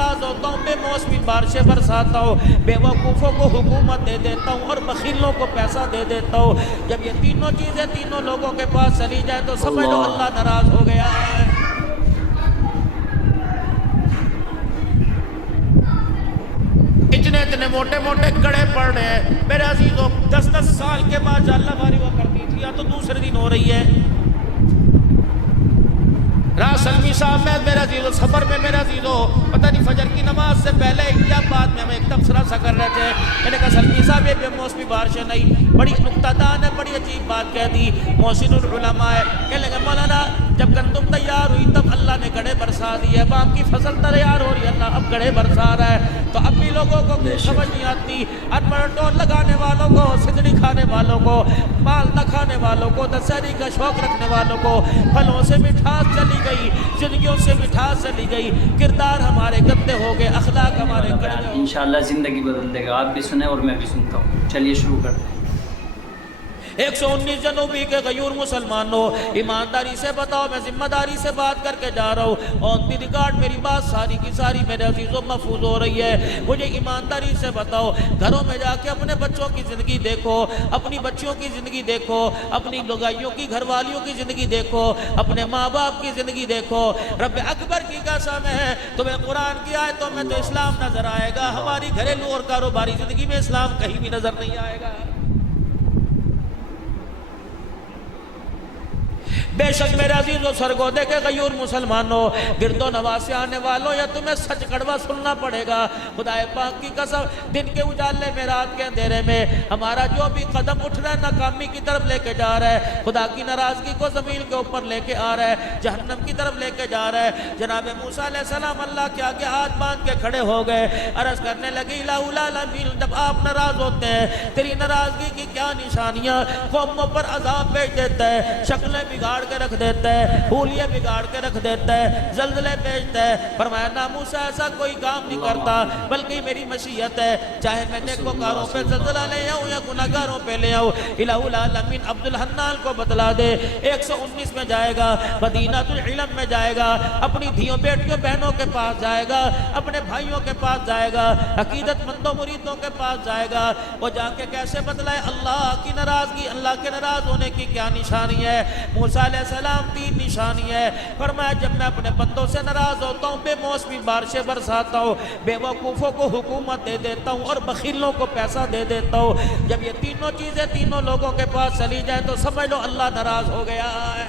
ناراض ہوتا ہوں، بے موسمی بارشیں برساتا ہوں، بے وقوفوں کو حکومت دے دیتا ہوں اور بخیلوں کو پیسہ دے دیتا ہوں۔ جب یہ تینوں چیزیں تینوں لوگوں کے پاس چلی جائے تو سمجھ لو اللہ ناراض ہو گیا ہے۔ اتنے موٹے موٹے کڑے پڑ رہے ہیں میرے عزیزوں، 10 سال کے بعد جالہ باری ہوا کرتی تھی، یا تو دوسرے دن ہو رہی ہے۔ راز سلمی صاحب میں میرے عزیزوں سفر میں میرے عزیزوں پتہ نہیں فجر کی نماز سے پہلے یا بعد میں ہمیں ایک تبصرہ سا کر رہے تھے، میں نے کہا سلمی صاحب یہ بے موسمی بارشیں نہیں، بڑی نکتہ دان ہے، بڑی عجیب بات کہہ دی۔ محسن العلماء ہے، کہنے لگے مولانا جب گندم تیار ہوئی تب اللہ نے گڑھے برسا دی ہے، اب آپ کی فصل تیار ہو رہی ہے، اللہ اب گڑھے برسا رہا ہے، تو اب بھی لوگوں کو کچھ سمجھ نہیں آتی۔ انپڑھ ٹول لگانے والوں کو، سجڑی کھانے والوں کو، مال نہ کھانے والوں کو، دسہری کا شوق رکھنے والوں کو پھلوں سے مٹھاس چلی گئی، زندگیوں سے مٹھاس چلی گئی، کردار ہمارے گندے ہو گئے، اخلاق ہمارے گندے ہو گئے۔ انشاءاللہ زندگی بدل دے گا، آپ بھی سنیں اور میں بھی سنتا ہوں۔ چلیے شروع کرتے ہیں۔ 119 جنوبی کے غیور مسلمانوں، ایمانداری سے بتاؤ، میں ذمہ داری سے بات کر کے جا رہا ہوں، آن دی ریکارڈ میری بات ساری کی ساری میرے عزیزوں محفوظ ہو رہی ہے۔ مجھے ایمانداری سے بتاؤ، گھروں میں جا کے اپنے بچوں کی زندگی دیکھو، اپنی بچیوں کی زندگی دیکھو، اپنی لگائیوں کی گھر والیوں کی زندگی دیکھو، اپنے ماں باپ کی زندگی دیکھو۔ رب اکبر کی قسم ہے، تمہیں قرآن کی آیتوں میں تو اسلام نظر آئے گا، ہماری گھریلو اور کاروباری زندگی میں اسلام کہیں بھی نظر نہیں آئے گا۔ بے شک میرے عزیز و سرگودے کے غیور مسلمانوں، گرد و نواز سے آنے والوں، یا تمہیں سچ کڑوا سننا پڑے گا۔ خدا پاک کی قسم، دن کے اجالے میں، رات کے اندھیرے میں ہمارا جو بھی قدم اٹھ رہا ہے ناکامی کی طرف لے کے جا رہا ہے، خدا کی ناراضگی کو زمین کے اوپر لے کے آ رہا ہے، جہنم کی طرف لے کے جا رہا ہے۔ جناب موسیٰ علیہ السلام اللہ کے آگے ہاتھ باندھ کے کھڑے ہو گئے، عرض کرنے لگی الہ العالمین، جب آپ ناراض ہوتے ہیں تیری ناراضگی کی کیا نشانیاں؟ قوموں پر عذاب بھیج دیتا ہے، شکلیں بگاڑ کے رکھ دیتا ہے، حولیے بگاڑ کے رکھ دیتا ہے، زلزلے بھیجتا ہے۔ فرمایا نہ موسیٰ ایسا کوئی کام نہیں کرتا، بلکہ میری مشیت ہے، چاہے میں نیکوکاروں پہ زلزلہ لے آؤں یا گناہگاروں پہ لے آؤں۔ الہ العالمین عبد الحنان کو بتلا دے، 119 میں جائے گا، مدینہ العلم میں جائے گا، اپنی دھیوں بیٹیوں بہنوں کے پاس جائے گا، اپنے بھائیوں کے پاس جائے گا، عقیدت مندوں مریدوں کے پاس جائے گا، وہ جا کے کیسے بتلائے اللہ کی ناراضگی، اللہ کے ناراض ہونے کی کیا نشانی ہے؟ موسیٰ علیہ السلام 3 نشانی ہے۔ فرمایا جب میں اپنے بندوں سے ناراض ہوتا ہوں، بے موسمی بارشیں برساتا ہوں، بے وقوفوں کو حکومت دے دیتا ہوں اور بخیلوں کو پیسہ دے دیتا ہوں۔ جب یہ تینوں چیزیں تینوں لوگوں کے پاس چلی جائیں تو سمجھ لو اللہ ناراض ہو گیا ہے۔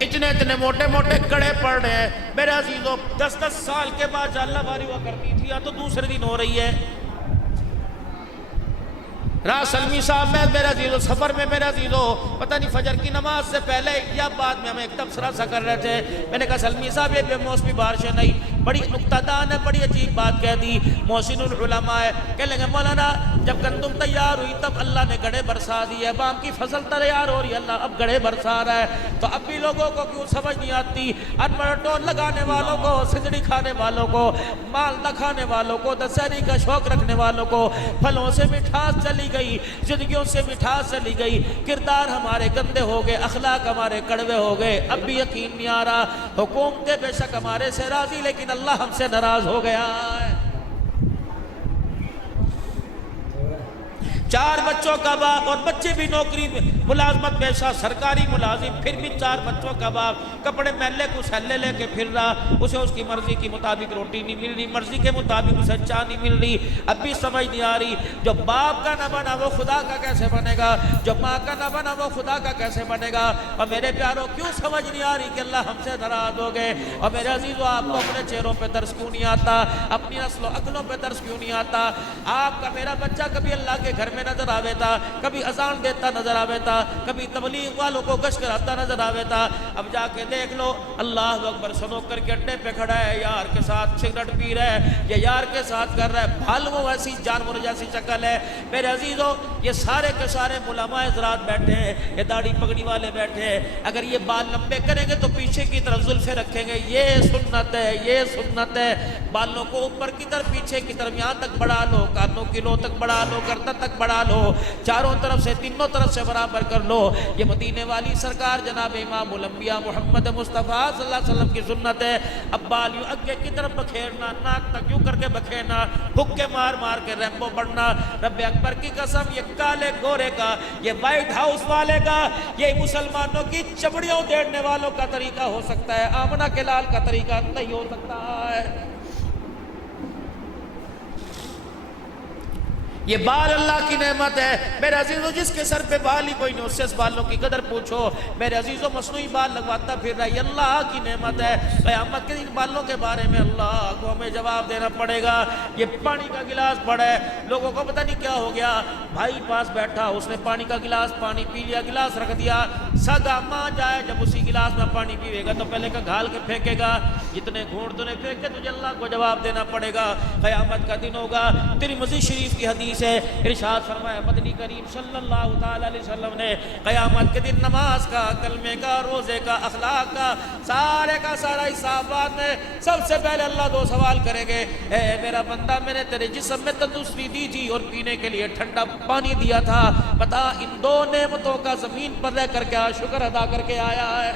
اتنے موٹے موٹے کڑے پڑ رہے ہیں میرے عزیزوں، 10 سال کے بعد جالہ باری ہوا کرتی تھی، یا تو دوسرے دن ہو رہی ہے۔ راز سلمی صاحب میں میرے عزیزوں سفر میں میرے عزیزوں پتہ نہیں فجر کی نماز سے پہلے یا بعد میں ہمیں ایک تبصرہ سا کر رہے تھے، میں نے کہا سلمی صاحب یہ بے موسمی بارشیں نہیں، بڑی نکتہ دان ہے، بڑی عجیب بات کہہ دی۔ محسن العلماء ہے، کہنے لگے مولانا جب گندم تیار ہوئی تب اللہ نے گڑھے برسا دی ہے، اب آپ کی فصل تیار ہو رہی ہے، اللہ اب گڑھے برسا رہا ہے، تو اب بھی لوگوں کو کیوں سمجھ نہیں آتی؟ انپڑھ ٹول لگانے والوں کو، سجڑی کھانے والوں کو، مال نہ کھانے والوں کو، دسہری کا شوق رکھنے والوں کو پھلوں سے مٹھاس چلی گئی، زندگیوں سے مٹھاس چلی گئی، کردار ہمارے گندے ہو گئے، اخلاق ہمارے کڑوے ہو گئے، اب بھی یقین نہیں آ رہا۔ حکومتیں بے شک ہمارے سے راضی، لیکن اللہ ہم سے ناراض ہو گیا ہے۔ 4 بچوں کا باپ، اور بچے بھی نوکری ملازمت پیشہ سرکاری ملازم، پھر بھی 4 بچوں کا باپ، کپڑے میلے کو سیلے لے کے پھر رہا، اسے اس کی مرضی کے مطابق روٹی نہیں مل رہی، مرضی کے مطابق اسے چائے نہیں مل رہی، اب بھی سمجھ نہیں آ رہی۔ جو باپ کا نہ بنا وہ خدا کا کیسے بنے گا؟ جو ماں کا نہ بنا وہ خدا کا کیسے بنے گا؟ اور میرے پیاروں کیوں سمجھ نہیں آ رہی کہ اللہ ہم سے ناراض ہو گئے؟ اور میرے عزیزوں آپ کو اپنے چہروں پہ ترس کیوں نہیں آتا؟ اپنی نسل و عقلوں پہ ترس کیوں نہیں آتا؟ آپ کا میرا بچہ کبھی اللہ کے گھر میں نظر آوے تھا، کبھی اذان دیتا نظر آوے تھا، کبھی تبلیغ والوں کو گشت کراتا نظر آوے تھا، اب جا کے دیکھ لو اللہ اکبر سنوکر کے اڈے پہ کھڑا ہے، یار کے ساتھ سگریٹ پی رہا ہے، یہ یار کے ساتھ کر رہا ہے، بھال وہ ایسی جانور جیسی شکل ہے۔ میرے عزیزوں یہ سارے کے سارے علماء حضرات بیٹھے ہیں، یہ داڑھی پگڑی والے بیٹھے ہیں، اگر یہ بال لمبے کریں گے تو پیچھے کی طرف زلفیں رکھیں گے، یہ سنت ہے، یہ سنت ہے۔ بالوں کو اوپر کی طرف پیچھے کی طرف یہاں تک بڑھا لو، کانوں کی لو تک بڑھا لو، گردن تک بڑھا بڑھا لو, چاروں طرف سے تینوں طرف سے برابر کر لو. یہ مدینے والی سرکار جناب امام الانبیاء محمد مصطفیٰ صلی اللہ علیہ وسلم کی سنت ہے. اب بال یوں اگے کی طرف بکھیرنا, ناک تک یوں کر کے بکھیرنا, حکے مار مار کے ریمبو بڑھنا. رب اکبر کی قسم یہ کالے گورے کا, یہ وائٹ ہاؤس والے کا, یہ مسلمانوں کی چمڑیوں دیڑنے والوں کا طریقہ ہو سکتا ہے, آمنہ کے لال کا طریقہ نہیں ہو سکتا ہے. یہ بال اللہ کی نعمت ہے میرے عزیزوں. جس کے سر پہ بال ہی کوئی نہیں اس سے اس بالوں کی قدر پوچھو. میرے عزیزوں مصنوعی بال لگواتا پھر رہا, یہ اللہ کی نعمت ہے. قیامت کے دن بالوں کے بارے میں اللہ کو ہمیں جواب دینا پڑے گا. یہ پانی کا گلاس پڑا ہے, لوگوں کو پتہ نہیں کیا ہو گیا. بھائی پاس بیٹھا, اس نے پانی کا گلاس پانی پی لیا, گلاس رکھ دیا. سگا ماں جائے جب اسی گلاس میں پانی پیے گا تو پہلے کا گھال کے پھینکے گا. جتنے گھونٹ تو نے پھینکے تجھے اللہ کو جواب دینا پڑے گا. قیامت کا دن ہوگا. ترمذی شریف کی حدیث ہے, ارشاد فرمایا مدنی کریم صلی اللہ تعالی علیہ وسلم نے قیامت کے دن نماز کا, کلمے کا, روزے کا, اخلاق کا سارا حسابات میں سب سے پہلے اللہ دو سوال کریں گے. اے میرا بندہ, میں نے تیرے جسم میں تندرستی دی تھی اور پینے کے لیے ٹھنڈا پانی دیا تھا, بتا ان دو نعمتوں کا زمین پر رہ کر کیا شکر ادا کر کے آیا ہے؟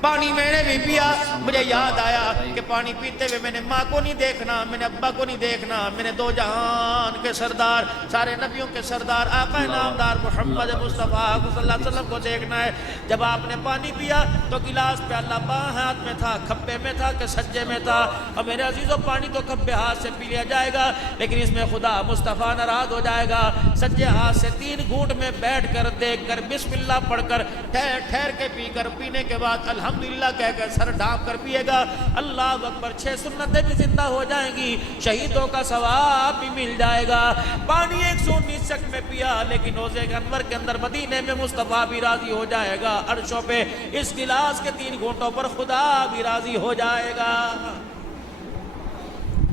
پانی میں نے بھی پیا, مجھے یاد آیا کہ پانی پیتے ہوئے میں نے ماں کو نہیں دیکھنا, میں نے ابا کو نہیں دیکھنا, میں نے دو جہان کے سردار, سارے نبیوں کے سردار, آقا نامدار محمد مصطفیٰ صلی اللہ علیہ وسلم کو دیکھنا ہے. جب آپ نے پانی پیا تو گلاس پہ اللہ بائیں ہاتھ میں تھا, کھبے میں تھا کہ سجے میں تھا؟ اور میرے عزیزوں پانی تو کھبے ہاتھ سے پی لیا جائے گا, لیکن اس میں خدا مصطفیٰ ناراض ہو جائے گا. سجے ہاتھ سے 3 گھونٹ میں بیٹھ کر دیکھ کر بسم اللہ پڑھ کر ٹھہر کے پی کر, پینے کے بعد الحمدللہ کہہ کر سر ڈھانپ کر پیے گا. اللہ اکبر, 6 سنتیں بھی زندہ ہو جائیں گی, شہیدوں کا ثواب بھی مل جائے گا. پانی 119 چک میں پیا, لیکن روزے انور کے اندر مدینے میں مصطفیٰ بھی راضی ہو جائے گا. عرشوں پہ اس گلاس کے 3 گھونٹوں پر خدا بھی راضی ہو جائے گا.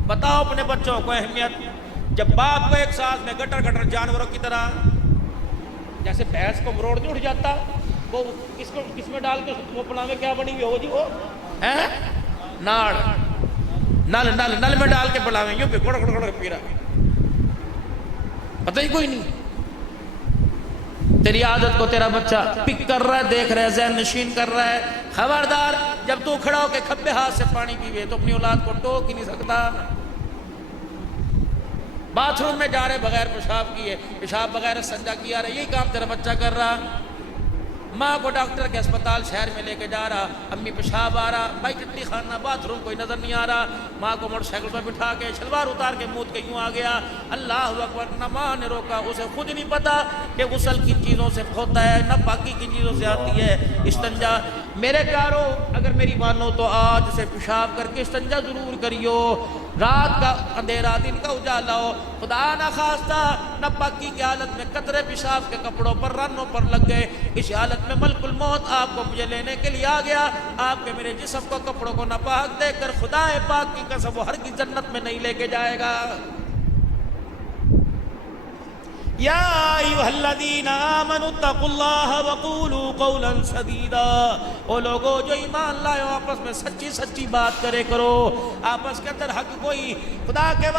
بتاؤ اپنے بچوں کو اہمیت. جب باپ کو ایک ساتھ میں گٹر جانوروں کی طرح, جیسے بھینس کو مروڑ نہیں اٹھ جاتا, وہ کس میں ڈال کے وہ پلا میں کیا بنی ہوئی ہو جی, وہ ناڑ, نل میں ڈال کے پلا میں یوں پہ گڑ پی رہا, پتہ ہی کوئی نہیں. تیری عادت کو تیرا بچہ پک کر رہا ہے, دیکھ رہا ہے, ذہن نشین کر رہا ہے. خبردار, جب تو کھڑا ہو کے کھبے ہاتھ سے پانی پیوے تو اپنی اولاد کو ٹوک ہی نہیں سکتا. باتھ روم میں جا رہے بغیر پیشاب کیے, پیشاب بغیر استنجا کیا رہے, یہی کام تیرا بچہ کر رہا. ماں کو ڈاکٹر کے اسپتال شہر میں لے کے جا رہا, امی پیشاب آ رہا, بھائی ٹٹی خانہ باتھ روم کوئی نظر نہیں آ رہا, ماں کو موٹر سائیکل پر بٹھا کے شلوار اتار کے مود کے یوں آ گیا. اللہ اکبر, نہ ماں نے روکا, اسے خود نہیں پتا کہ غسل کن چیزوں سے ہوتا ہے, نہ پاکی کن چیزوں سے آتی ہے, استنجا. میرے پیارو, اگر میری مانو تو آج سے پیشاب کر کے استنجا ضرور کریو. رات کا اندھیرا, دن کا اجالا ہو, خدا نہ خواستہ نہ پاکی کی حالت میں قطرے پیشاب کے کپڑوں پر, رنوں پر لگ گئے, اس حالت میں ملک الموت آپ کو مجھے لینے کے لیے آ گیا. آپ کے میرے جسم کو, کپڑوں کو ناپاک دیکھ کر خدا پاک کی قسم وہ ہرگز جنت میں نہیں لے کے جائے گا. یا ایھا الذین آمنوا اتقوا اللہ وقولوا قولا سدیدا. او لوگو جو ایمان لائے ہو, آپس میں سچی بات کرے کرو. آپس کے اندر حق کوئی, خدا کے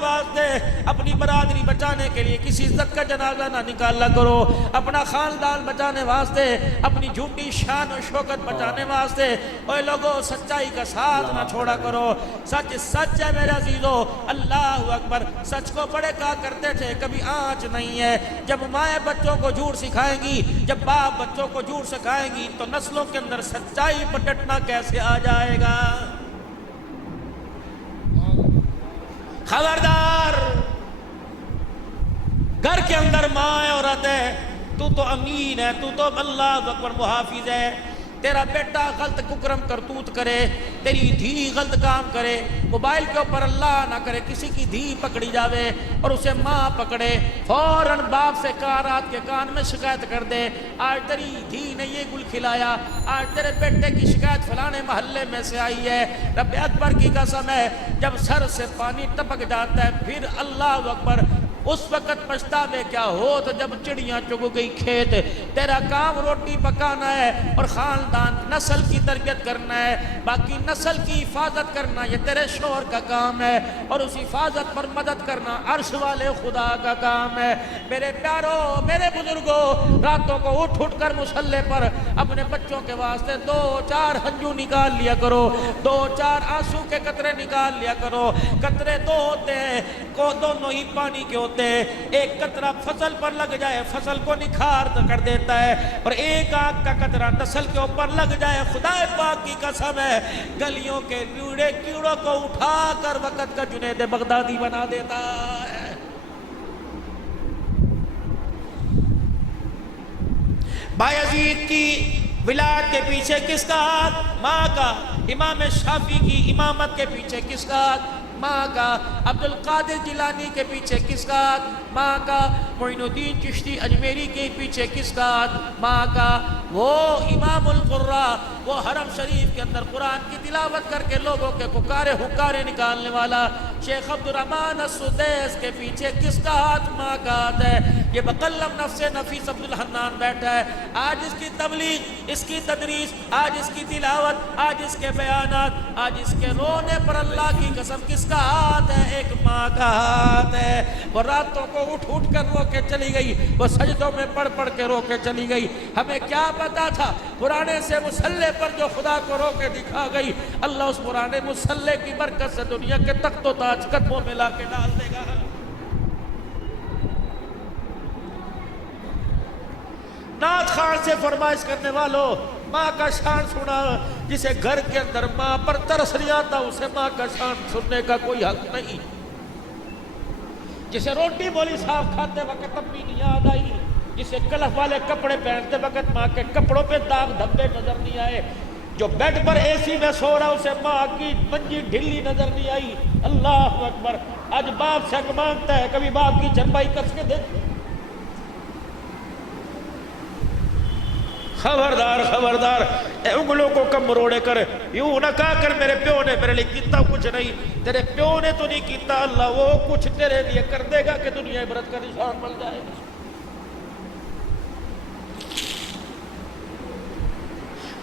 واسطے اپنی برادری بچانے کے لیے کسی عزت کا جنازہ نہ نکالا کرو. اپنا خاندان بچانے واسطے, اپنی جھوٹی شان و شوکت بچانے واسطے اے لوگو سچائی کا ساتھ نہ چھوڑا کرو. سچ ہے میرے عزیزو. اللہ اکبر, سچ کو بڑے کہا کرتے تھے, کبھی آنچ نہیں ہے. جب مائیں بچوں کو جھوٹ سکھائیں گی, جب باپ بچوں کو جھوٹ سکھائیں گی, تو نسلوں کے اندر سچائی پر ڈٹنا کیسے آ جائے گا؟ خبردار, گھر کے اندر ماں عورت ہے, تو امین ہے, تو اللہ اکبر محافظ ہے. تیرا بیٹا غلط ککرم کرتوت کرے, تیری دھی غلط کام کرے, موبائل کے اوپر اللہ نہ کرے کسی کی دھی پکڑی جاوے اور اسے ماں پکڑے, فوراً باپ سے رات کے کان میں شکایت کر دے, آج تیری دھی نے یہ گل کھلایا, آج تیرے بیٹے کی شکایت فلانے محلے میں سے آئی ہے. رب اکبر کی قسم ہے, جب سر سے پانی ٹپک جاتا ہے پھر اللہ اکبر اس وقت پچھتاوے کیا ہو تو جب چڑیاں چگ گئی کھیت. تیرا کام روٹی پکانا ہے اور خاندان نسل کی تربیت کرنا ہے، باقی نسل کی حفاظت کرنا یہ تیرے شوہر کا کام ہے، اور اس حفاظت پر مدد کرنا عرش والے خدا کا کام ہے. میرے پیاروں، میرے بزرگوں، راتوں کو اٹھ اٹھ کر مصلے پر اپنے بچوں کے واسطے 2-4 ہنجو نکال لیا کرو، 2-4 آنسو کے قطرے نکال لیا کرو. قطرے 2 ہوتے ہیں، دونوں ہی پانی کے ہوتے ہیں. ایک قطرہ فصل پر لگ جائے فصل کو نکھار کر دیتا ہے، اور ایک آنکھ کا قطرہ نسل کے اوپر لگ جائے خدا پاک کی قسم ہے گلیوں کے لیڑے کیڑوں کو اٹھا کر وقت کا جنید بغدادی بنا دیتا ہے. بایزید کی ولایت کے پیچھے کس کا ہاتھ؟ ماں کا. امام شافعی کی امامت کے پیچھے کس کا ہاتھ؟ ماں کا. عبد القادر جیلانی کے پیچھے کس کا ہاتھ؟ ماں کا. معین الدین چشتی اجمیری کے پیچھے کس کا ہاتھ؟ ماں کا. وہ امام القراء، وہ حرم شریف کے اندر قرآن کی تلاوت کر کے لوگوں کے پکارے حکارے نکالنے والا شیخ عبد الرحمن السدیس کے پیچھے کس کا ہاتھ؟ ماں کا ہاتھ ہے. یہ بقلم نفس نفیس عبد الحنان بیٹھا ہے، آج اس کی تبلیغ، اس کی تدریس، آج اس کی تلاوت، آج اس کے بیانات، آج اس کے رونے پر اللہ کی قسم کس کا ہاتھ ہے؟ ایک ماں کا ہاتھ ہے. وہ راتوں کو اٹھ اٹھ کر رو کے چلی گئی، وہ سجدوں میں پڑھ پڑھ کے رو کے چلی گئی. ہمیں کیا پتا تھا پرانے سے مصلے پر جو خدا کو رو کے دکھا گئی، اللہ اس پرانے مصلے کی برکت سے دنیا کے تخت و تاج قدموں میں لا کے ڈال دے گا. نعت خان سے فرمائش کرنے والوں، ماں کا شان سنا. جسے گھر کے اندر ماں پر ترس نہیں آتا اسے ماں کا شان سننے کا کوئی حق نہیں. جسے روٹی بولی صاف کھاتے وقت اپنی یاد آئی، جسے کلف والے کپڑے پہنتے وقت ماں کے کپڑوں پہ داغ دھبے نظر نہیں آئے، جو بیڈ پر اے سی میں سو رہا اسے ماں کی منجی ڈھلی نظر نہیں آئی. اللہ اکبر. آج باپ سے مانگتا ہے کبھی باپ کی چرپائی کس کے دے. خبردار خبردار، اے انگلوں کو کم مروڑے کر، یوں نہ کہا کر میرے پیو نے میرے لیے کیتا کچھ نہیں. تیرے پیو نے تو نہیں کیتا، اللہ وہ کچھ تیرے لیے کر دے گا کہ دنیا عبرت کا نشان بن جائے گا.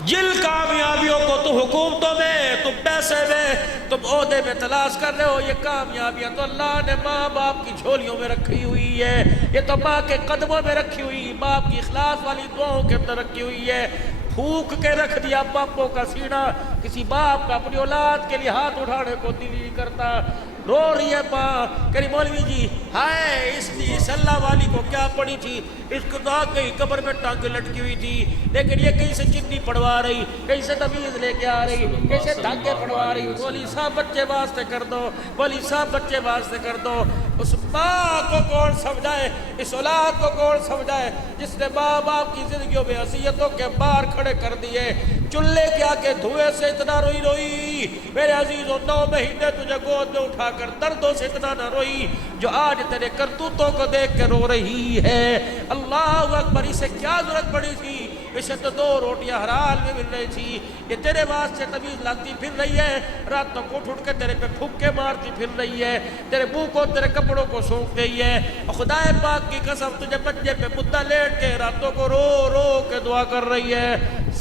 جن کامیابیوں کو تو حکومتوں میں، تم پیسے میں، تم عہدے میں تلاش کر رہے ہو، یہ کامیابیاں تو اللہ نے ماں باپ کی جھولیوں میں رکھی ہوئی ہے. یہ تو ماں کے قدموں میں رکھی ہوئی، باپ کی اخلاص والی دعاؤں کے اندر رکھی ہوئی ہے. پھونک کے رکھ دیا باپوں کا سینہ. کسی باپ کا اپنی اولاد کے لیے ہاتھ اٹھانے کو دل نہیں کرتا. رو رہی ہے ماں، کہہ مولوی جی ہائے اس اللہ والی کو کیا پڑی تھی، اس کو تو کہیں قبر میں ٹانگیں لٹکی ہوئی تھی، لیکن یہ کہیں سے چنی پڑوا رہی، کہیں سے تمیز لے کے آ رہی، کہیں سے دھاگے پڑوا رہی. مولوی صاحب بچے واسطے کر دو، مولوی صاحب بچے واسطے کر دو. اس ماں کو کون سمجھائے، اس اولاد کو کون سمجھائے جس نے ماں باپ کی زندگیوں میں اذیتوں کے بار کھڑے کر دیے. چولہے کے آگے دھوئے سے اتنا روئی روئی میرے عزیزوں، 9 مہینے تجھے گود میں اٹھا کر دردوں سے اتنا نہ روئی جو آج تیرے کرتوتوں کو دیکھ کے رو رہی ہے. اللہ اکبر. اسے کیا ضرورت پڑی تھی، اسے تو 2 روٹیاں ہر حال میں مل رہی تھی. یہ تیرے واسطے تمیز لاتی پھر رہی ہے، راتوں کو اٹھ کے تیرے پہ پھوکے مارتی پھر رہی ہے، تیرے منہ کو تیرے کپڑوں کو سونپ رہی ہے. خدا پاک کی قسم تجھے بچے پہ مدعا لیٹ کے راتوں کو رو رو کے دعا کر رہی ہے.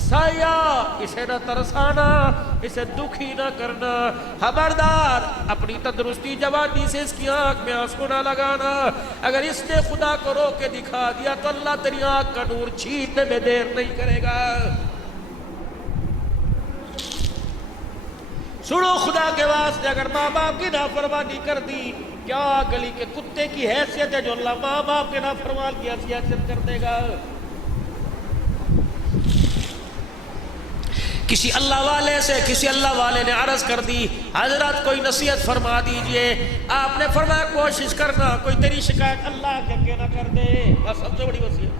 سایہ اسے نہ ترسانا، اسے دکھی نہ کرنا. خبردار اپنی تندرستی جوانی سے اس کی آنکھ میں آنسو نہ لگانا. اگر اس نے خدا کو رو کے دکھا دیا تو اللہ تیری آنکھ کا نور چھیننے میں دیر نہیں کرے گا. سنو خدا کے واسطے، اگر ماں باپ کی نافرمانی کر دی، کیا گلی کے کتے کی حیثیت ہے جو اللہ ماں باپ کے نافرمان کی حیثیت کر دے گا. کسی اللہ والے سے کسی اللہ والے نے عرض کر دی، حضرت کوئی نصیحت فرما دیجئے. آپ نے فرمایا کوشش کرنا کوئی تیری شکایت اللہ کے آگے نہ کر دے. بس سب سے بڑی وصیت،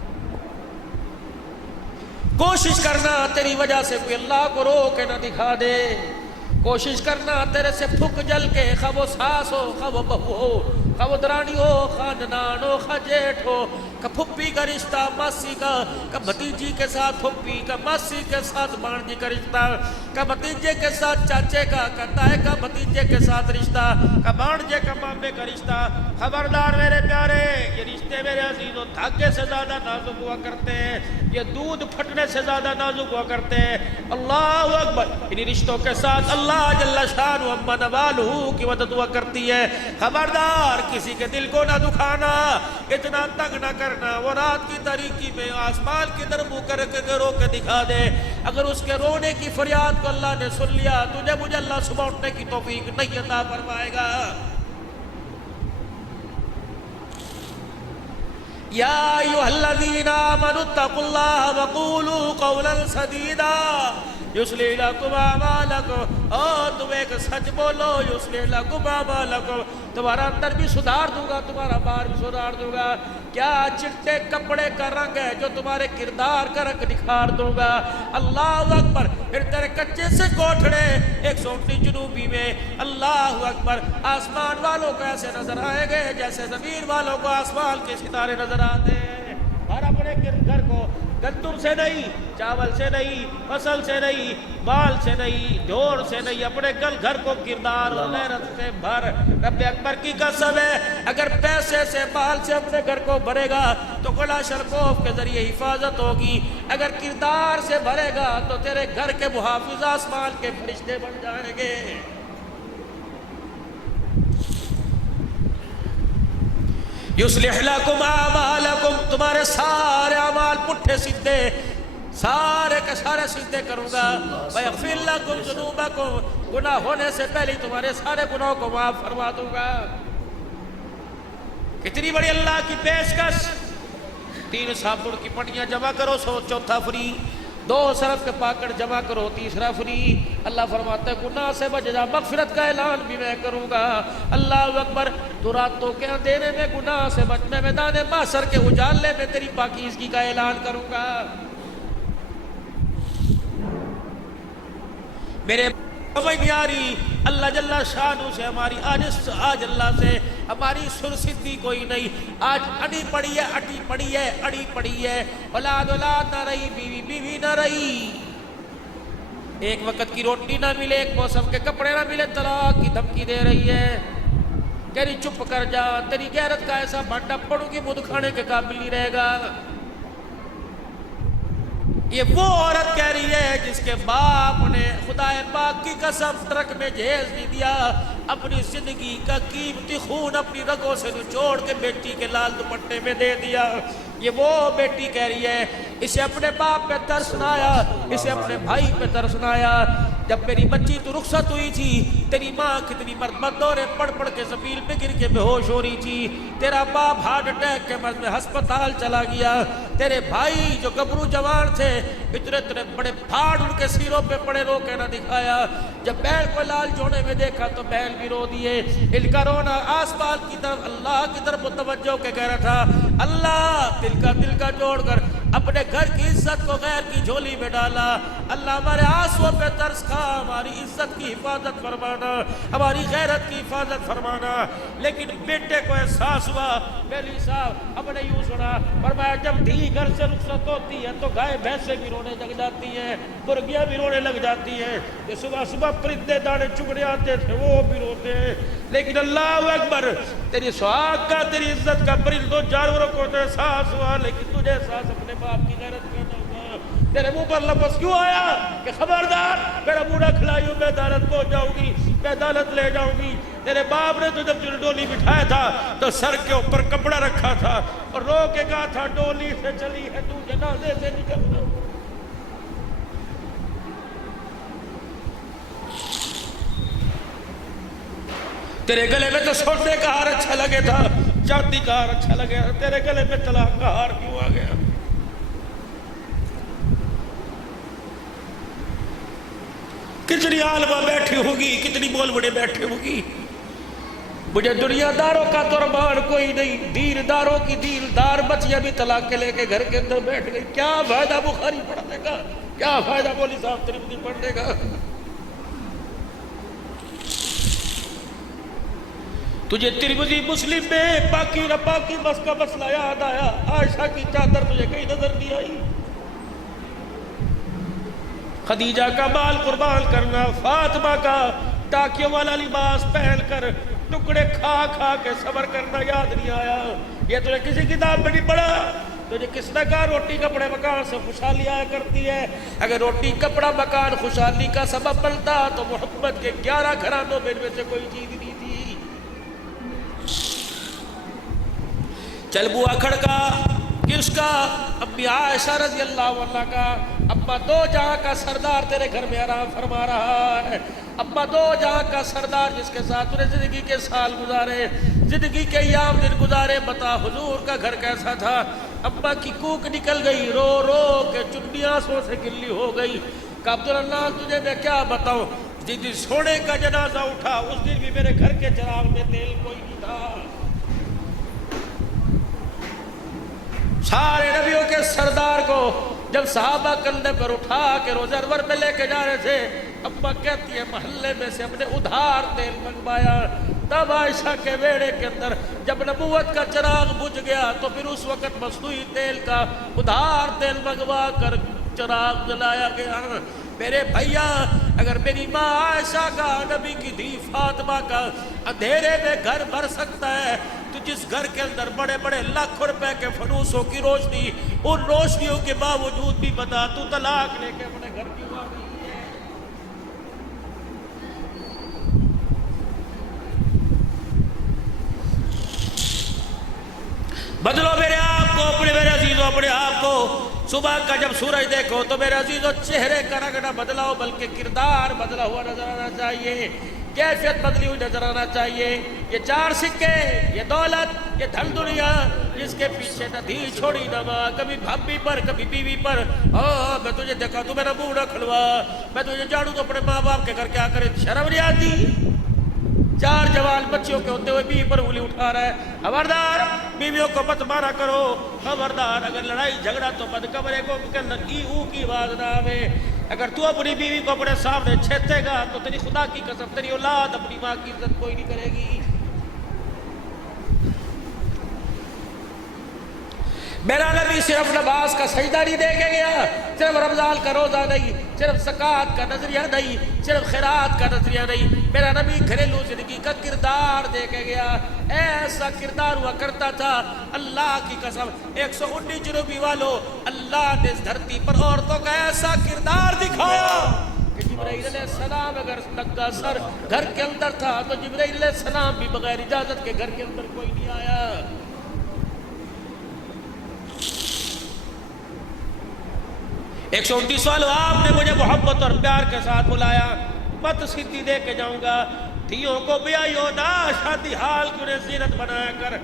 کوشش کرنا تیری وجہ سے کوئی اللہ کو رو کے نہ دکھا دے. کوشش کرنا تیرے سے پھک جل کے، خواہ وہ ساس ہو، خواہ وہ بہو ہو، خواہ وہ درانی ہو، خواہ ننان ہو، خواہ جیٹھ ہو، کا پھپھی کا رشتہ ماسی کا بھتیجی کے ساتھ پھپھی کا ماسی کے ساتھ بھانجی کا رشتہ کا بھتیجے کے ساتھ چاچے کا تائے کا بھتیجے کے ساتھ رشتہ کا بھانجے کا مامے کا رشتہ. خبردار میرے پیارے, یہ رشتے میرے عزیزوں دھاگے سے زیادہ نازک ہوا کرتے ہیں, یہ دودھ پھٹنے سے زیادہ نازک ہوا کرتے ہیں. اللہ اکبر. ان رشتوں کے ساتھ اللہ جل شانہ امن والہ کی مدد ہوا کرتی ہے. خبردار کسی کے دل کو نہ دکھانا, اتنا تنگ نہ کرنا. وہ رات کی تاریکی میں آسمان کی طرف منہ کر کے رو کے دکھا دے, اگر اس کے رونے کی فریاد کو اللہ نے سن لیا, تجھے مجھے اللہ صبح اٹھنے کی توفیق نہیں عطا فرمائے گا. یا ایھا الذین آمنوا اتقوا اللہ وقولوا قولا سدیدا یصلح لکم اعمالکم. اور تم ایک سچ بولو, یصلح لکم اعمالکم, تمہارا اندر بھی سدھار دوں گا, تمہارا باہر بھی سدھار دوں گا. کیا چٹے کپڑے کا رنگ ہے جو تمہارے کردار کا رنگ نکھار دوں گا. اللہ اکبر. پھر تیرے کچے سے کوٹھڑے 129 جنوبی میں اللہ اکبر آسمان والوں کو ایسے نظر آئیں گے جیسے زمین والوں کو آسمان کے ستارے نظر آتے ہیں. اور اپنے گھر کو گندم سے نہیں, چاول سے نہیں, فصل سے نہیں, مال سے نہیں, ڈھور سے نہیں, اپنے گھر کو کردار و غیرت سے بھر. رب اکبر کی قسم ہے, اگر پیسے سے مال سے اپنے گھر کو بھرے گا تو کلاشنکوف کے ذریعے حفاظت ہوگی, اگر کردار سے بھرے گا تو تیرے گھر کے محافظ آسمان کے فرشتے بن جائیں گے. یصلح لکم اعمالکم, تمہارے سارے اعمال پٹھے سیدھے سارے کے سارے سیدھے کروں گا. ویغفر لکم ذنوبکم, گناہ ہونے سے پہلے تمہارے سارے گناہوں کو معاف فرما دوں گا. کتنی بڑی اللہ کی پیشکش. 3 صابن کی پٹیاں جمع کرو, 100 چوتھا فری. 2 سرف کے پاکٹ جمع کرو, تیسرا فری. اللہ فرماتا ہے گناہ سے بچ جا, مغفرت کا اعلان بھی میں کروں گا. اللہ اکبر. تو راتوں کے اندھیرے میں گناہ سے بچ, میں میدان محشر کے اجالے میں تیری پاکیزگی کا اعلان کروں گا. میرے سمجھ نہیں آ رہی, اللہ جل شانہ سے ہماری آج اللہ سے ہماری سرسدی کوئی نہیں. آج اڑی پڑی ہے, اٹی پڑی ہے, اڑی پڑی ہے. اولاد نہ رہی, بیوی نہ رہی, ایک وقت کی روٹی نہ ملے, ایک موسم کے کپڑے نہ ملے, طلاق کی دھمکی دے رہی ہے. کہہ رہی چپ کر جا, تیری غیرت کا ایسا بھانڈا پڑوں گی مدھ کھانے کے قابل نہیں رہے گا. یہ وہ عورت کہہ رہی ہے جس کے باپ نے خدا پاک کی قسم ٹرک میں جہیز نہیں دیا, اپنی زندگی کا قیمتی خون اپنی رگوں سے نچوڑ کے بیٹی کے لال دوپٹے میں دے دیا. یہ وہ بیٹی کہہ رہی ہے, اسے اپنے باپ پہ ترس نہ آیا, اسے اپنے بھائی پہ ترس نہ آیا. جب میری بچی تو رخصت ہوئی تھی, تیری ماں کتنی مرد دورے پڑ کے زمین پہ گر کے بے ہوش ہو رہی تھی. تیرا باپ ہارٹ اٹیک کے مرض میں ہسپتال چلا گیا. تیرے بھائی جو گبرو جوان تھے, اتنے بڑے پھاڑ ان کے سیروں پہ پڑے, رو کے نہ دکھایا. جب بہن کو لال جوڑے میں دیکھا تو بہن بھی رو دیے. ان کا رونا آسمان کی طرف اللہ کی طرف متوجہ کے کہہ رہا تھا, اللہ دل کا جوڑ کر اپنے گھر کی عزت کو غیر کی جھولی میں ڈالا. اللہ ہمارے آنسوؤں پہ ترس کھا, ہماری عزت کی حفاظت فرمانا, ہماری غیرت کی حفاظت فرمانا. لیکن بیٹے کو احساس ہوا, بیلی صاحب ہم نے یوں سنا, فرمایا جب دھی گھر سے رخصت ہوتی ہے تو گائے بھینسیں بھی رونے لگ جاتی ہیں, مرغیاں بھی رونے لگ جاتی ہیں. یہ صبح پرندے دانے چگڑے آتے تھے وہ بھی روتے ہیں. لیکن اللہ اکبر, تیری سہاگ کا, تیری عزت کا پرندوں جانوروں کو تو احساس ہوا, لیکن تجھے احساس اپنے باپ کی غیرت کا نہ ہوا. تیرے منہ پر لفظ کیوں آیا کہ خبردار میرا منہ نہ کھلائی, میں عدالت پہنچ جاؤں گی, میں عدالت لے جاؤں گی. تیرے باپ نے تو جب ڈولی بٹھایا تھا تو سر کے اوپر کپڑا رکھا تھا اور رو کے کہا تھا ڈولی سے چلی ہے تو جنازے سے نکل. تیرے گلے میں تو سونے کا ہار اچھا لگے تھا, چاندی کا ہار اچھا لگے, تیرے گلے میں طلاق کا ہار کیوں آ گیا؟ کتنی عالمہ بیٹھی ہوگی, کتنی بول بڑے بیٹھے ہوگی. مجھے دنیا داروں کا قربان کوئی نہیں, دین داروں کی دین دار بچیاں بھی طلاق کے لے کے گھر کے اندر بیٹھ گئی. کیا فائدہ بخاری پڑھنے کا, کیا فائدہ مولی صاحب ترمذی پڑھنے کا. تجھے ترمذی مسلم میں پاکی نہ پاکی بس کا مسئلہ یاد آیا، عائشہ کی چادر تجھے کہیں نظر نہیں آئی؟ خدیجہ کا مال قربان کرنا، فاطمہ کا ٹاکیوں والا لباس پہن کر ٹکڑے کھا کھا کے صبر کرنا یاد نہیں آیا؟ یہ تجھے کسی کتاب میں نہیں پڑھا؟ تجھے کس نے کہا روٹی کپڑے مکان سے خوشحالی آیا کرتی ہے؟ اگر روٹی کپڑا مکان خوشحالی کا سبب بنتا تو محمد کے 11 گھرانوں میں ان میں سے کوئی چیز نہیں تھی۔ چل بوا کھڑکا، کس کا؟ امی عائشہ رضی اللہ عنہ کا۔ ابا دو جہاں کا سردار تیرے گھر میں آرام فرما رہا ہے، ابا دو جہاں کا سردار جس کے ساتھ تُو نے زندگی کے سال گزارے، زندگی کے ایام دن گزارے، بتا حضور کا گھر کیسا تھا؟ ابا کی کوک نکل گئی، رو رو کے چنیاں آنسوں سے گلی ہو گئی کہ عبداللہ تجھے میں کیا بتاؤں، جس دن سونے کا جنازہ اٹھا اس دن بھی میرے گھر کے چراغ میں تیل کوئی نہیں تھا۔ سارے نبیوں کے سردار کو جب صحابہ کندھے پر اٹھا کے روزہ انور میں لے کے جا رہے تھے، ابا کہتی ہے محلے میں سے ہم نے ادھار تیل منگوایا۔ تب عائشہ کے بیڑے کے اندر جب نبوت کا چراغ بجھ گیا تو پھر اس وقت مصنوعی تیل کا ادھار تیل منگوا کر چراغ جلایا گیا۔ میرے بھائیا، اگر میری ماں عائشہ کا، نبی کی دھی فاطمہ کا اندھیرے میں گھر بھر سکتا ہے تو جس گھر کے اندر بڑے بڑے لاکھوں روپے کے فنوسوں کی روشنی، ان روشنیوں کے باوجود بھی بتا تو طلاق لے کے اپنے گھر کیوں آ گئی ہے؟ بدلو میرے آپ کو، اپنے میرے عزیزوں اپنے آپ کو۔ صبح کا جب سورج دیکھو تو میرے عزیزوں چہرے کا رنگ نہ بدلاؤ بلکہ کردار بدلا ہوا نظر آنا چاہیے، کیفیت بدلی ہوئی نظر آنا چاہیے۔ یہ 4 سکے، یہ دولت، یہ دھن دنیا، جس کے پیچھے نہ دھی چھوڑی نہ ماں، کبھی بھابی پر کبھی بیوی پر۔ میں تجھے دیکھا تو میرا منہ نہ کھلوا، میں تجھے جاڑوں تو اپنے ماں باپ کے گھر کیا کرے، شرم نہیں آتی؟ 4 جوان بچیوں کے ہوتے ہوئے بیوی پر انگلی اٹھا رہا ہے۔ خبردار، بیویوں کو مت مارا کرو، خبردار، اگر لڑائی جھگڑا تو بند کمرے کو ای او کی آواز نہ آوے۔ اگر تو اپنی بیوی کو اپنے سامنے چھیتے گا تو تیری خدا کی قسم تیری اولاد اپنی ماں کی عزت کوئی نہیں کرے گی۔ میرا نبی صرف نماز کا سجدہ نہیں دے کے گیا، صرف رمضان کا روزہ نہیں، صرف زکوٰۃ کا نظریہ نہیں، صرف خیرات کا نظریہ نہیں، میرا نبی گھریلو زندگی کا کردار دے کے گیا۔ ایسا کردار ہوا کرتا تھا، اللہ کی قسم 119 جنوبی والوں، اللہ نے اس دھرتی پر عورتوں کا ایسا کردار دکھایا کہ جبرائیل علیہ السلام اگر ننگا سر گھر کے اندر تھا تو جبرائیل علیہ السلام بھی بغیر اجازت کے گھر کے اندر کوئی نہیں آیا۔ 129 والوں، آپ نے مجھے محبت اور پیار کے ساتھ بلایا، مت سیدھی دے کے جاؤں گا، دھیوں کو بیائیو نہ شادی حال کی انہیں زینت بنایا کر،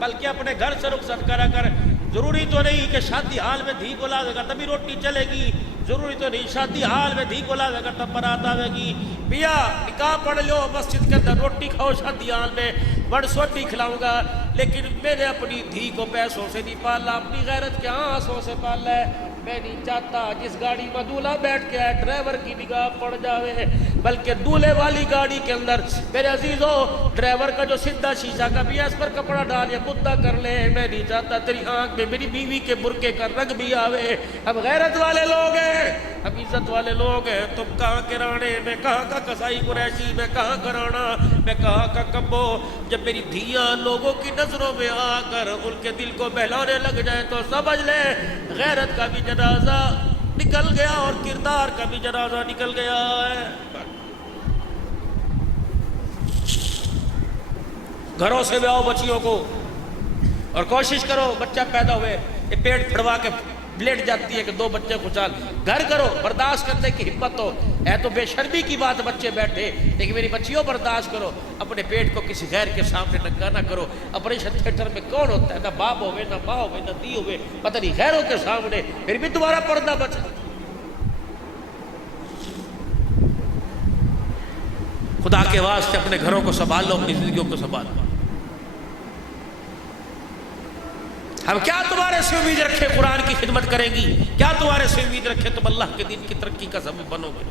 بلکہ اپنے گھر سے رخصت کرا کر۔ ضروری تو نہیں کہ شادی حال میں دھی کو لاوے گا تبھی روٹی چلے گی، ضروری تو نہیں شادی حال میں دھی کو لاوے گا تب برات آوے گی۔ بیا نکاح پڑھ لو، مسجد کے اندر روٹی کھاؤ، شادی حال میں بڑ سوٹی کھلاؤں گا، لیکن میں نے اپنی دھی کو پیسوں سے نہیں پالا، اپنی غیرت کے آنسوں سے پالا ہے۔ میں نہیں چاہتا جس گاڑی میں دولہا بیٹھ کے آئے ڈرائیور کی نگاہ پڑ جاوے، بلکہ دولہے والی گاڑی کے اندر میرے عزیزوں ڈرائیور کا جو سیدھا شیشہ کا بھی ہے اس پر کپڑا ڈال یا مدہ کر لے۔ میں نہیں چاہتا تیری آنکھ میں میری بیوی کے برقعے کا رنگ بھی آوے۔ ہم غیرت والے لوگ ہیں، ہم عزت والے لوگ ہیں، تم کہاں کے رانے، میں کہاں کا قصائی قریشی، میں کہاں کا رانا، میں کہاں کا کمبو۔ جب میری دھیاں لوگوں کی نظروں میں آ کر ان کے دل کو بہلانے لگ جائے تو سمجھ لے غیرت کا بھی جنازہ نکل گیا اور کردار کا بھی جنازہ نکل گیا ہے۔ گھروں سے بھی آؤ بچیوں کو اور کوشش کرو بچہ پیدا ہوئے، یہ پیٹ پھڑوا کے لیٹ جاتی ہے کہ 2 بچے خوشحال، گھر کرو، برداشت کرنے کی ہمت ہو۔ ہے تو بے شرمی کی بات بچے بیٹھے، لیکن میری بچیوں برداشت کرو، اپنے پیٹ کو کسی غیر کے سامنے ننگا نہ کرو۔ آپریشن تھیٹر میں کون ہوتا ہے؟ نہ باپ ہوئے، نہ ماں ہوئے، نہ دی ہوئے، پتہ نہیں غیروں کے سامنے، پھر بھی تمہارا پردہ بچا۔ خدا کے واسطے اپنے گھروں کو سنبھال لو، اپنی زندگیوں کو سنبھال لو۔ ہم کیا تمہارے سے امید رکھے قرآن کی خدمت کریں گی؟ کیا تمہارے سے امید رکھے تم اللہ کے دین کی ترقی کا سبب بنو گے؟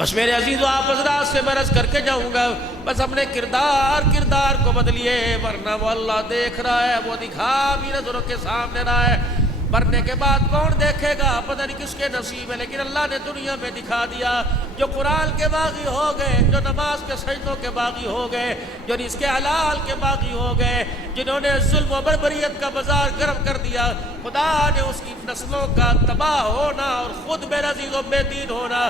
بس میرے عزیزو آپ حضرات سے میں عرض کر کے جاؤں گا، بس اپنے کردار کو بدلیے، ورنہ وہ اللہ دیکھ رہا ہے، وہ دکھا بھی نظروں کے سامنے رہا ہے۔ مرنے کے بعد کون دیکھے گا پتہ نہیں کس کے نصیب ہے، لیکن اللہ نے دنیا میں دکھا دیا۔ جو قرآن کے باغی ہو گئے، جو نماز کے سجدوں کے باغی ہو گئے، جو رزق کے حلال کے باغی ہو گئے، جنہوں نے ظلم و بربریت کا بازار گرم کر دیا، خدا نے اس کی نسلوں کا تباہ ہونا اور خود بے عزیز و بے دین ہونا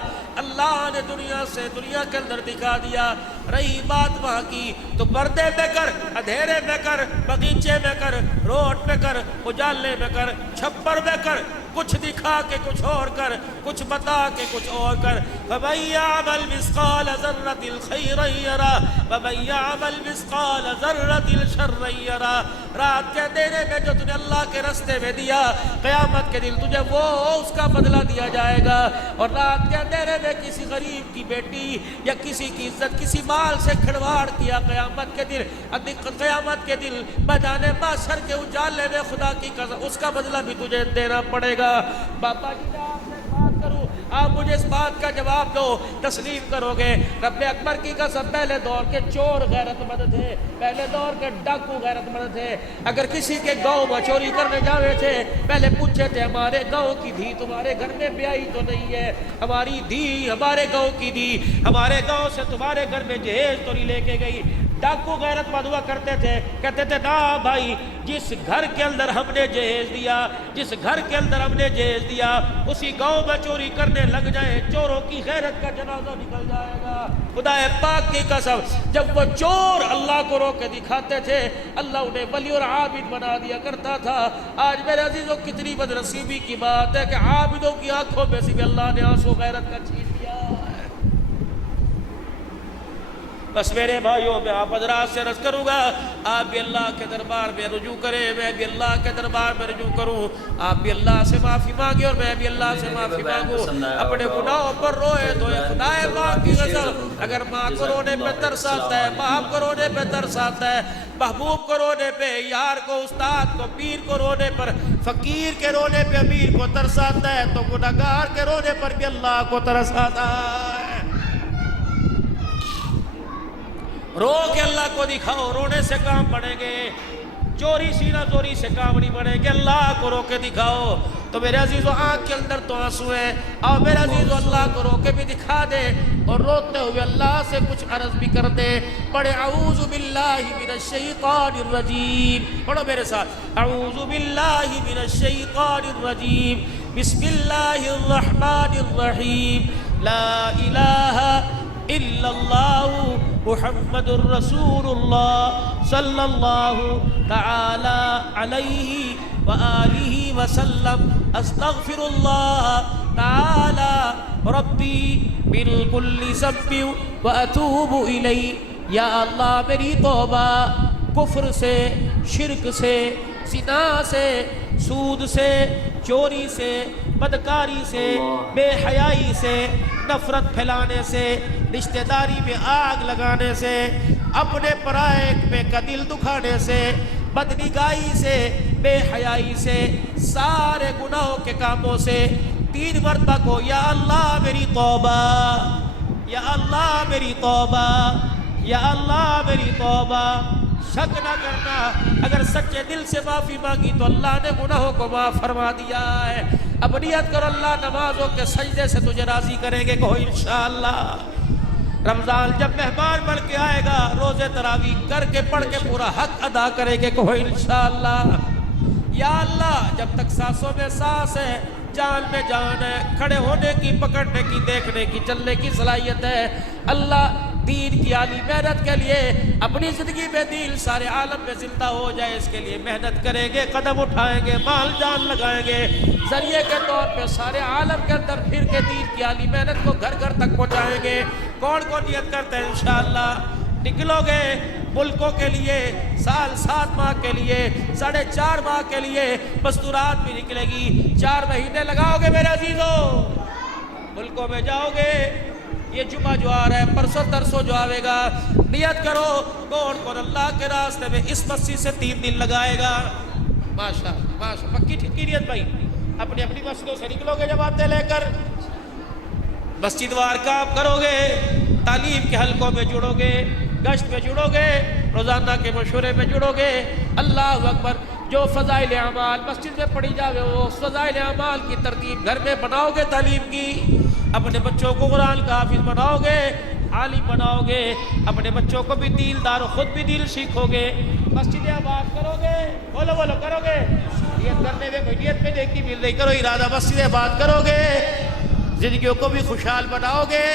اللہ نے دنیا کے اندر دکھا دیا۔ رہی بات وہاں کی تو پردے میں کر، اندھیرے میں کر، بغیچے میں کر، روڈ میں کر، اجالے میں کر، چھپر میں کر، کچھ دکھا کے کچھ اور کر، کچھ بتا کے کچھ اور کر۔ فَمَن يَعْمَلْ مِثْقَالَ ذَرَّةٍ خَيْرًا يَرَهُ وَمَن يَعْمَلْ مِثْقَالَ ذَرَّةٍ شَرًّا يَرَهُ۔ رات کے اندھیرے میں جو تجھے اللہ کے راستے میں دیا، قیامت کے دن تجھے وہ اس کا بدلہ دیا جائے گا۔ اور رات کے اندھیرے میں کسی غریب کی بیٹی یا کسی کی عزت، کسی مال سے کھڑواڑ کیا، قیامت کے دن میدان محشر کے اجالے میں خدا کی قسم اس کا بدلہ بھی تجھے دینا پڑے گا۔ باپا جی میں آپ سے بات کروں، آپ مجھے اس بات کا جواب دو، تسلیم کرو گے؟ رب اکبر کی قسم پہلے دور کے چور غیرت مند تھے، پہلے دور کے ڈاکو غیرت مند تھے۔ اگر کسی کے گاؤں میں چوری کرنے جاوے تھے، پہلے پوچھے تھے ہمارے گاؤں کی دھی تمہارے گھر میں بیائی تو نہیں ہے؟ ہماری دھی ہمارے گاؤں کی دھی ہمارے گاؤں سے تمہارے گھر میں جہیز تو نہیں لے کے گئی؟ ڈاکو غیرت مند ہوا کرتے تھے، کہتے تھے نا بھائی، جس گھر کے اندر ہم نے جہیز دیا، جس گھر کے اندر ہم نے جہیز دیا، اسی گاؤں میں چوری کرنے لگ جائے، چوروں کی غیرت کا جنازہ نکل جائے گا۔ خدا پاک کی قسم جب وہ چور اللہ کو رو کے دکھاتے تھے، اللہ انہیں ولی اور عابد بنا دیا کرتا تھا۔ آج میرے عزیزوں کتنی بدنصیبی کی بات ہے کہ عابدوں کی آنکھوں میں سے بھی اللہ نے آنسو غیرت کا چھین لیا ہے۔ بس میرے بھائیوں میں آپ حضرات سے عرض کروں گا، آپ بھی اللہ کے دربار میں رجوع کریں، میں بھی اللہ کے دربار میں رجوع کروں، آپ بھی اللہ سے معافی مانگے اور میں بھی اللہ سے معافی مانگوں۔ اپنے گناہوں پر روئے تو خدا پاک کی قسم اگر ماں کو رونے پہ ترس آتا ہے، باپ کو رونے پہ ترس آتا ہے، محبوب کو رونے پہ، یار کو، استاد کو، پیر کو رونے پر، فقیر کے رونے پہ امیر کو ترس آتا ہے، تو گناہگار کے رونے پر بھی اللہ کو ترس آتا ہے۔ رو کے اللہ کو دکھاؤ، رونے سے کام بڑھیں گے، چوری سینہ زوری سے کام نہیں بڑھیں گے، اللہ کو رو کے دکھاؤ۔ تو میرے عزیزو آنکھ کے اندر تو آنسو ہے، اور میرے عزیزو اللہ کو رو کے بھی دکھا دے، اور روتے ہوئے اللہ سے کچھ عرض بھی کر دے۔ پڑھے اعوذ باللہ من الشیطان الرجیم، پڑھو میرے ساتھ، اعوذ باللہ من الشیطان الرجیم، بسم اللہ الرحمن الرحیم، لا الہ الا اللہ محمد الرسول اللہ صلی اللہ تعالی علیہ وآلہ وسلم، استغفر اللہ تعالی ربی من کل ذنب واتوب الیہ۔ یا اللہ میری توبہ کفر سے، شرک سے، زنا سے، سود سے، چوری سے، بدکاری سے، بے حیائی سے، نفرت پھیلانے سے، رشتہ داری میں آگ لگانے سے، اپنے پرائے پہ کا دل دکھانے سے، بدنگاہی سے، بے حیائی سے، سارے گناہوں کے کاموں سے 3 مرتبہ کو یا اللہ میری توبہ، یا اللہ میری توبہ، یا اللہ میری توبہ۔ شک نہ کرنا، اگر سچے دل سے معافی مانگی تو اللہ نے گناہوں کو معاف فرما دیا ہے۔ اب نیت کرو اللہ نمازوں کے سجدے سے تجھے راضی کریں گے، کہو انشاءاللہ۔ رمضان جب مہمان بن کے آئے گا، روزے تراویح کر کے پڑھ کے پورا حق ادا کریں گے، کہو انشاءاللہ۔ یا اللہ جب تک سانسوں میں سانس ہے، جان میں جان ہے، کھڑے ہونے کی، پکڑنے کی، دیکھنے کی، چلنے کی صلاحیت ہے، اللہ دین کی عالی محنت کے لیے اپنی زندگی میں دین سارے عالم میں زندہ ہو جائے، اس کے لیے محنت کریں گے، قدم اٹھائیں گے، مال جان لگائیں گے، ذریعے کے طور پہ سارے عالم کے اندر پھر کے دین کی عالی محنت کو گھر گھر تک پہنچائیں گے۔ کون کون نیت کرتے ہیں انشاءاللہ؟ نکلو گے ملکوں کے لیے، سال 7 ماہ کے لیے، 4.5 ماہ کے لیے، مستورات بھی نکلے گی، 4 مہینے لگاؤ گے میرے عزیزو، ملکوں میں جاؤ گے۔ یہ جمعہ جو آ رہا ہے، پرسوں ترسوں جو آوے گا، نیت کرو کون کون اللہ کے راستے میں اس مسجد سے 3 دن لگائے گا۔ ماشاءاللہ ماشاءاللہ، پکی ٹھکی نیت بھائی، اپنی اپنی مسجدوں سے نکلو گے جماعتیں لے کر، مسجد وار کام کرو گے، تعلیم کے حلقوں میں جڑو گے، گشت میں جڑو گے، روزانہ کے مشورے میں جڑو گے، اللہ اکبر، جو فضائل اعمال مسجد میں پڑھی جاوے وہ فضائل اعمال کی ترتیب گھر میں بناؤ گے، تعلیم کی، اپنے بچوں کو قرآن کا حافظ بناؤ گے، عالم بناؤ گے، اپنے بچوں کو بھی دیندار، خود بھی دین سیکھو گے، مسجد آباد کرو گے، بولو بولو کرو گے، نیت کرنے میں کوئی نیت میں نیکی مل رہی، کرو ارادہ، مسجد آباد کرو گے، زندگیوں کو بھی خوشحال بناؤ گے،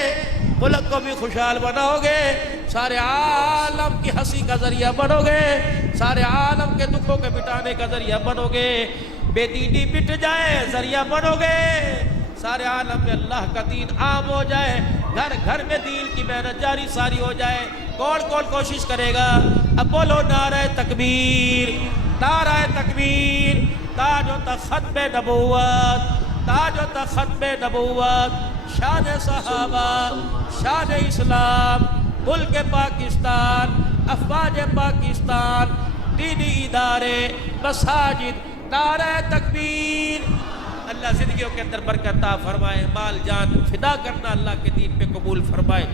ملک کو بھی خوشحال بناؤ گے، سارے عالم کی ہنسی کا ذریعہ بنو گے، سارے عالم کے دکھوں کے مٹانے کا ذریعہ بنو گے، بے دینی مٹ جائے ذریعہ بنو گے، سارے عالم میں اللہ کا دین عام ہو جائے، گھر گھر میں دین کی محنت جاری ساری ہو جائے۔ کون کون کوشش کرے گا؟ اب بولو نعرہ تکبیر، نعرہ تکبیر، تاج و تخت ختم نبوت، تاج و تخت ختم نبوت، شان صحابہ، شان اسلام، ملک پاکستان، افواج پاکستان، دینی ادارے، مساجد، نعرہ تکبیر۔ اللہ زندگیوں کے اندر برکت عطا فرمائے، مال جان فدا کرنا اللہ کے دین پہ قبول فرمائے۔